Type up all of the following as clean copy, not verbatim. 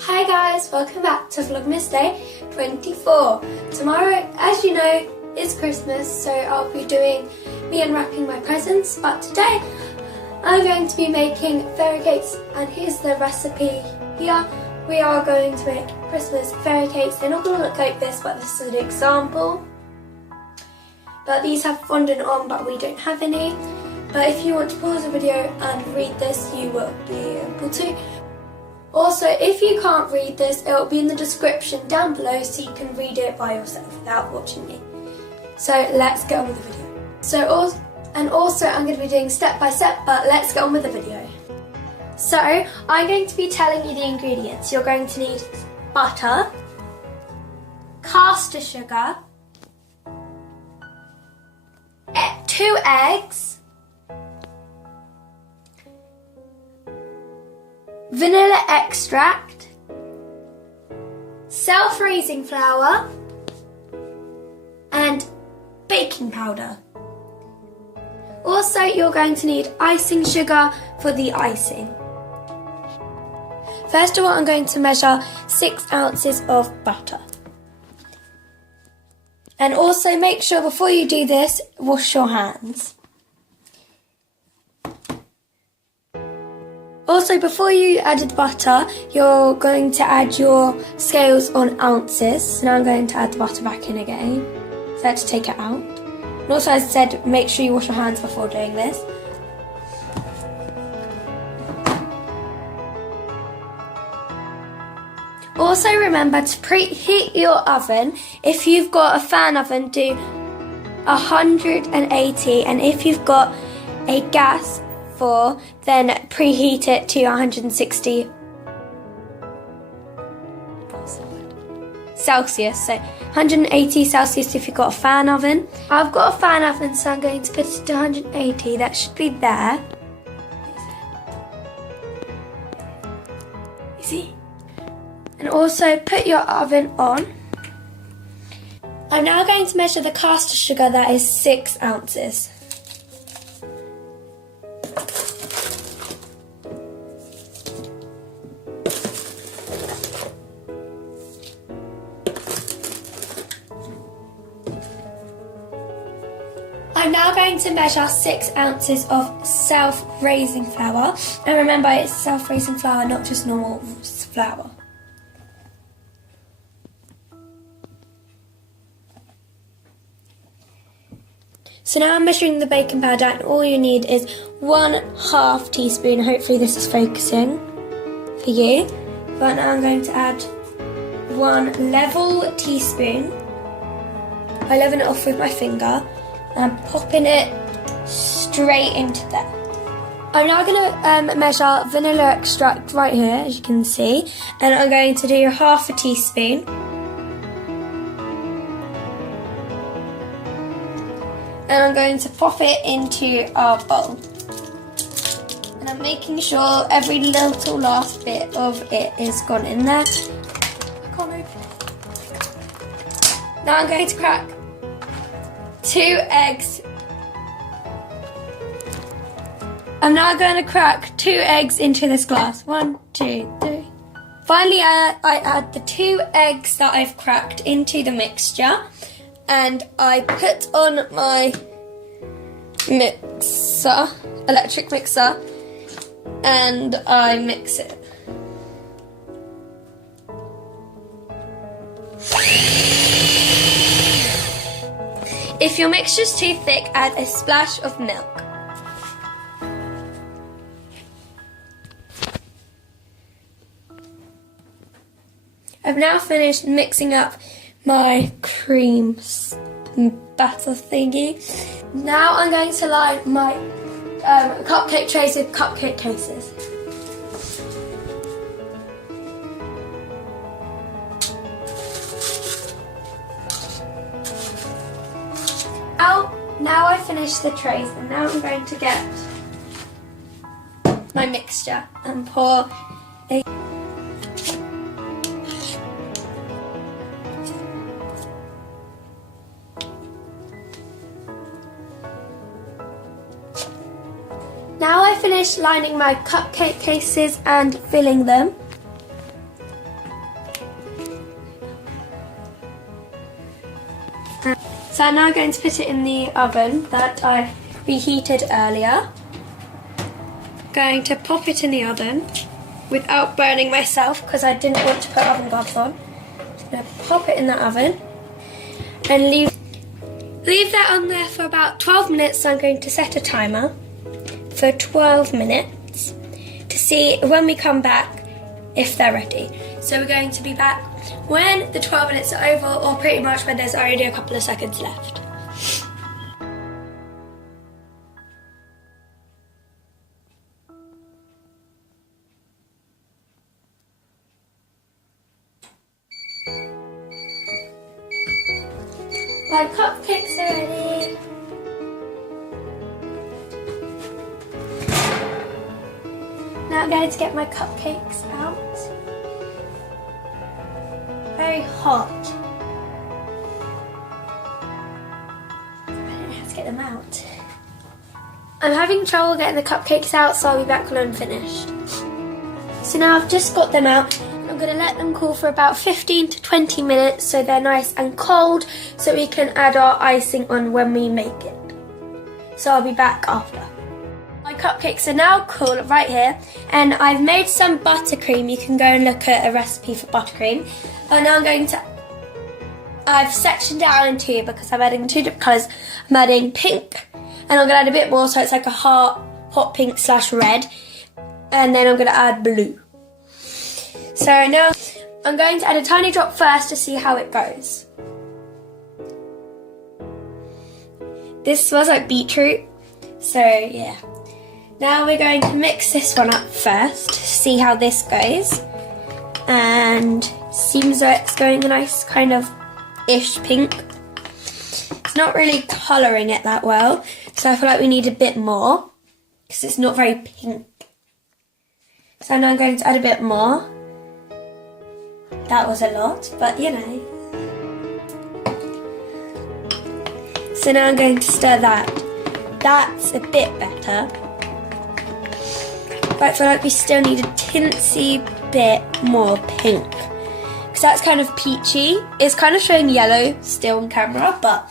Hi guys, welcome back to Vlogmas Day 24. Tomorrow, as you know, is Christmas, so I'll be doing me unwrapping my presents, but today I'm going to be making fairy cakes, and here's the recipe here. We are going to make Christmas fairy cakes. They're not going to look like this, but this is an example. But these have fondant on, but we don't have any. But if you want to pause the video and read this, you will be able to. Also, if you can't read this, it will be in the description down below so you can read it by yourself without watching me. So let's get on with the video. Also I'm going to be doing step by step, but let's get on with the video. So I'm going to be telling you the ingredients. You're going to need butter, caster sugar, 2 eggs, vanilla extract, self-raising flour, and baking powder. Also, you're going to need icing sugar for the icing. First of all, I'm going to measure 6 ounces of butter. And also make sure before you do this, wash your hands. Also, before you added butter, you're going to add your scales on ounces. So now I'm going to add the butter back in again. So I had to take it out. And also, as I said, make sure you wash your hands before doing this. Also remember to preheat your oven. If you've got a fan oven, do 180, and if you've got a gas then preheat it to 160 Celsius. So 180 Celsius if you've got a fan oven. I've got a fan oven, so I'm going to put it to 180. That should be there. You see? And also put your oven on. I'm now going to measure the caster sugar, that is 6 ounces. I'm now going to measure 6 ounces of self-raising flour. And remember, it's self-raising flour, not just normal flour. So now I'm measuring the baking powder, and all you need is 1/2 teaspoon. Hopefully this is focusing for you. But now I'm going to add 1 level teaspoon. I level it off with my finger. And I'm popping it straight into there. I'm now going to measure vanilla extract right here, as you can see. And I'm going to do 1/2 teaspoon. And I'm going to pop it into our bowl. And I'm making sure every little last bit of it is gone in there. I can't open it. Now I'm going to crack 2 eggs. I'm now going to crack 2 eggs into this glass. 1, 2, 3. Finally, I add the 2 eggs that I've cracked into the mixture. And I put on my mixer, electric mixer, and I mix it. If your mixture's too thick, add a splash of milk. I've now finished mixing up my cream batter thingy. Now I'm going to line my cupcake trays with cupcake cases. Now I finished the trays, and now I'm going to get my mixture and pour a Now I finished lining my cupcake cases and filling them. So I'm now going to put it in the oven that I reheated earlier. Going to pop it in the oven without burning myself because I didn't want to put oven gloves on. Just going to pop it in the oven and leave that on there for about 12 minutes. So I'm going to set a timer for 12 minutes to see when we come back if they're ready. So we're going to be back when the 12 minutes are over, or pretty much when there's only a couple of seconds left. My cupcakes are ready. Now I'm going to get my cupcakes out. Very hot. I don't know how to get them out. I'm having trouble getting the cupcakes out, so I'll be back when I'm finished. So now I've just got them out. I'm going to let them cool for about 15 to 20 minutes so they're nice and cold, so we can add our icing on when we make it. So I'll be back after. My cupcakes are now cool right here, and I've made some buttercream. You can go and look at a recipe for buttercream. And now I've sectioned it out in two because I'm adding two different colours. I'm adding pink, and I'm going to add a bit more so it's like a hot pink / red. And then I'm going to add blue. So now I'm going to add a tiny drop first to see how it goes. This smells like beetroot, so yeah. Now we're going to mix this one up first to see how this goes. And seems like it's going a nice kind of ish pink. It's not really colouring it that well, so I feel like we need a bit more because it's not very pink. So now I'm going to add a bit more. That was a lot, but you know. So now I'm going to stir that. That's a bit better. But I feel like we still need a tinsy bit more pink. Because that's kind of peachy. It's kind of showing yellow still on camera, but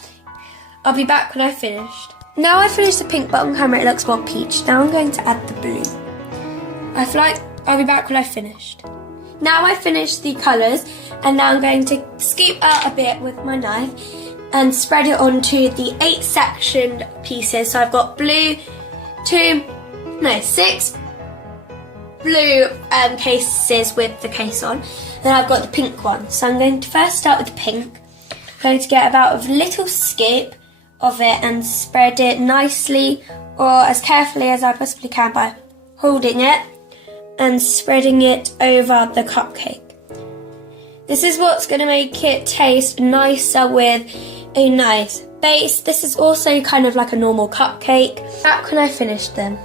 I'll be back when I've finished. Now I've finished the pink, but on camera it looks more peach. Now I'm going to add the blue. I feel like I'll be back when I've finished. Now I've finished the colours, and now I'm going to scoop out a bit with my knife and spread it onto the 8 sectioned pieces. So I've got 6 blue cases with the case on. Then I've got the pink one. So I'm going to first start with the pink. I'm going to get about a little scoop of it and spread it nicely, or as carefully as I possibly can, by holding it and spreading it over the cupcake. This is what's going to make it taste nicer with a nice base. This is also kind of like a normal cupcake. Back when I finished them.